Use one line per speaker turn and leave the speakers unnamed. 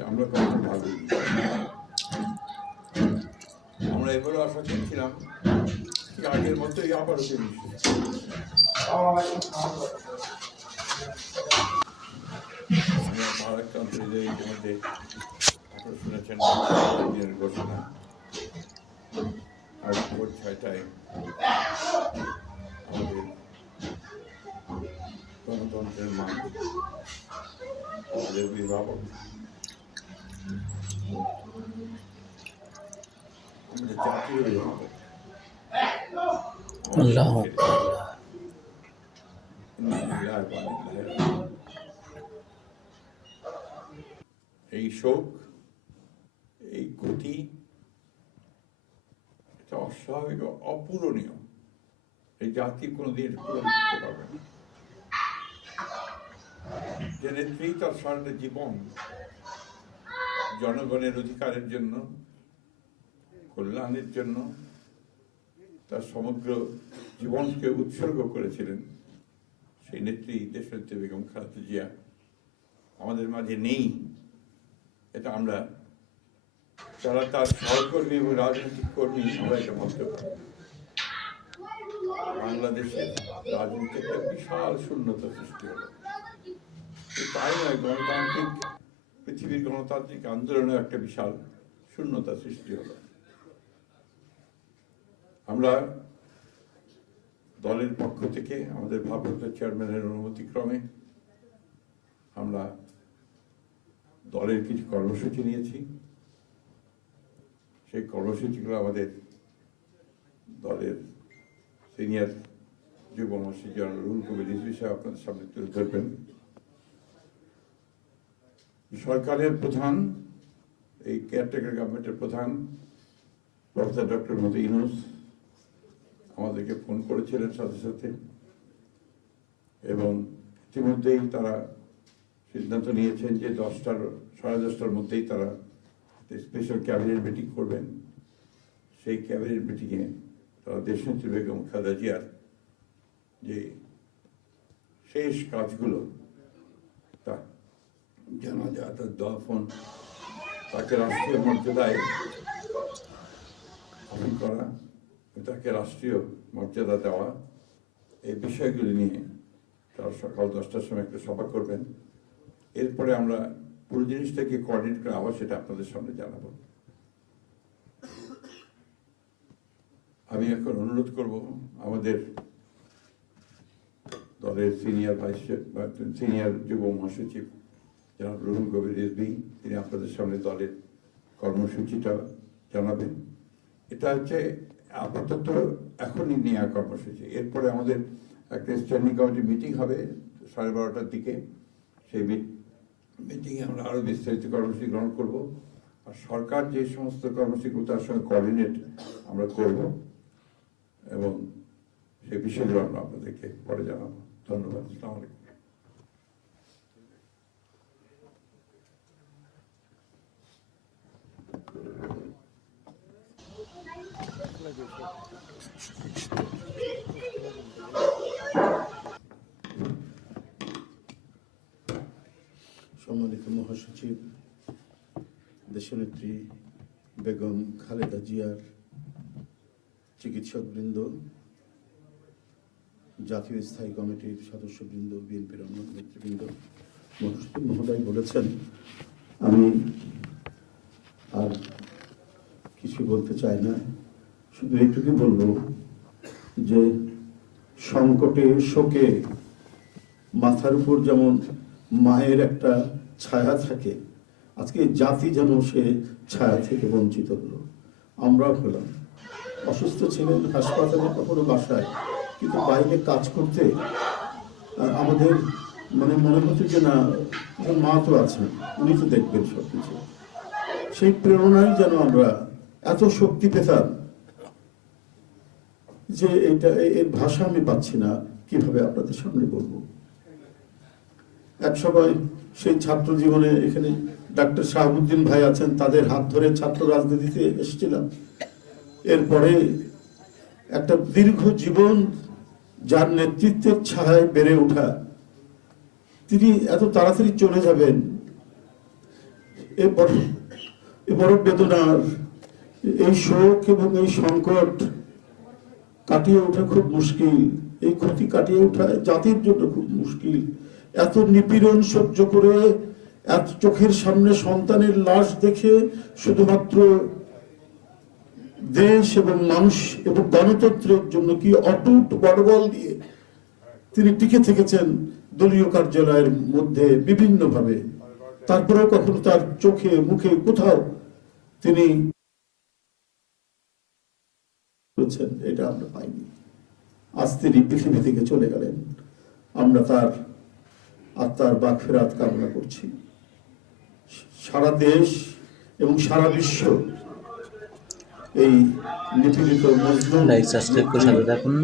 আমরা কখনো ভাবিনি। আমরা এবারও আশা করছিলাম আগের মতোই আবারও আমরা ভারততন্ত্র ইতিমধ্যে আপনারা শুনেছেন গণতন্ত্রের মান অভিভাবক
আল্লাহ
এই শোক, এই গতি, এটা অস্বাভাবিক অপূরণীয়। এই জাতি কোনোদিন পূরণ করতে পারবে না। যে নেত্রী তার সারাটা জীবন জনগণের অধিকারের জন্য, কল্যাণের জন্য তার সমগ্র জীবনকে উৎসর্গ করেছিলেন। সেই নেত্রী দেশনেত্রী বেগম খালেদা আমাদের মাঝে নেই। এটা আমরা, যারা তার সহকর্মী এবং রাজনৈতিক কর্মী, আমরা এটা ভাবতে পারি। বাংলাদেশের রাজনীতি একটা বিশাল শূন্যতা সৃষ্টি হলো। তাই নয়, গণতান্ত্রিক পৃথিবীর গণতান্ত্রিক আন্দোলনে একটা বিশাল শূন্যতা সৃষ্টি হলো। আমরা দলের পক্ষ থেকে, আমাদের ভারপ্রাপ্ত চেয়ারম্যানের অনুমতিক্রমে আমরা দলের কিছু কর্মসূচি নিয়েছি। সেই কর্মসূচিগুলো আমাদের দলের সিনিয়র যুব মসজিদ জনাব রুহুল কবির সাহেব আপনাদের সামনে তুলে ধরবেন। সরকারের প্রধান, এই কেয়ারটেকার গভর্নমেন্টের প্রধান, প্রফেসর ডক্টর মোদী ইউনুস আমাদেরকে ফোন করেছিলেন সাথে সাথে। এবং ইতিমধ্যেই তারা সিদ্ধান্ত নিয়েছেন যে দশটার, সাড়ে দশটার মধ্যেই তারা স্পেশাল ক্যাবিনেট মিটিং করবেন। সেই ক্যাবিনেট মিটিংয়ে তারা দেশনেত্রী বেগম খালেদা জিয়ার যে শেষ কাজগুলো জানাজা দফন তাকে রাষ্ট্রীয় মর্যাদায় করা, তাকে রাষ্ট্রীয় মর্যাদা দেওয়া, এই বিষয়গুলি নিয়ে তারা সকাল দশটার সময় একটা সভা করবেন। এরপরে আমরা পুরো জিনিসটাকে কোঅর্ডিনেট করে আবার সেটা আপনাদের সামনে জানাব। আমি এখন অনুরোধ করব, আমাদের দলের সিনিয়র ভাইস সিনিয়র যুব মহাসচিব জনাব রুহুল কবির রিজভি তিনি আপনাদের সামনে দলের কর্মসূচিটা জানাবেন। এটা হচ্ছে আপাতত এখনই নেওয়া কর্মসূচি। এরপরে আমাদের একটা স্ট্যান্ডিং কমিটি মিটিং হবে সাড়ে বারোটার দিকে। সেই মিটিংয়ে আমরা আরও বিস্তারিত কর্মসূচি গ্রহণ করব। আর সরকার যে সমস্ত কর্মসূচিগুলো তার সঙ্গে কোঅর্ডিনেট আমরা করব এবং সেই বিষয়গুলো আমরা আপনাদেরকে পরে জানাব। ধন্যবাদ, আসসালামু আলাইকুম।
সম্মানিত মহাসচিব, দেশনেত্রী বেগম খালেদা জিয়ার চিকিৎসকবৃন্দ, জাতীয় স্থায়ী কমিটির সদস্যবৃন্দ, বিএনপির অন্য নেতৃবৃন্দ মহোদয় বলেছেন, আমি আর কিছু বলতে চাই না। শুধু এইটুকু বলব যে সংকটে শোকে মাথার উপর যেমন মায়ের একটা ছায়া থাকে, আজকে জাতি যেন সে ছায়া থেকে বঞ্চিত হলো। আমরা হলাম। অসুস্থ ছিলেন, হাসপাতালে কখনো বাসায়, কিন্তু বাইরে কাজ করতে আমাদের মানে মনে হতো যে না মা তো আছেন, উনি তো দেখবেন সব কিছু সেই প্রেরণায় যেন আমরা এত শক্তি পেতাম যে এটা এর ভাষা আমি পাচ্ছি না, কীভাবে আপনাদের সামনে বলব? এক সময় সেই ছাত্র জীবনে এখানে ডাক্তার শাহাবুদ্দিন ভাই আছেন, তাদের হাত ধরে ছাত্র রাজনীতিতে এসেছিলাম। এরপরে একটা দীর্ঘ জীবন যার নেতৃত্বের ছায়ায় বেড়ে ওঠা, তিনি এত তাড়াতাড়ি চলে যাবেন এ বড় বেদনার, এই শোক এবং এই সংকট কাটিয়ে ওঠা খুব মুশকিল। এই ক্ষতি কাটিয়ে ওঠা জাতির জন্য খুব মুশকিল। এত নিপীড়ন সহ্য করে, এত চোখের সামনে সন্তানের লাশ দেখে শুধুমাত্র দেশ এবং মানুষ এবং গণতন্ত্রের জন্য কি অটুট বড়বল দিয়ে তিনি টিকে থেকেছেন দলীয় কার্যালয়ের মধ্যে বিভিন্নভাবে। তারপরেও কখনো তার চোখে, মুখে কোথাও তিনি করেছেন এটা আমরা পাইনি। আজ তিনি পৃথিবী থেকে চলে গেলেন। আমরা তার আত্মার বাক ফেরাত কামনা করছি। সারা দেশ এবং সারা বিশ্ব এই নিপীড়িত মজলুম
লাইক সাবস্ক্রাইব করে সাথে থাকুন।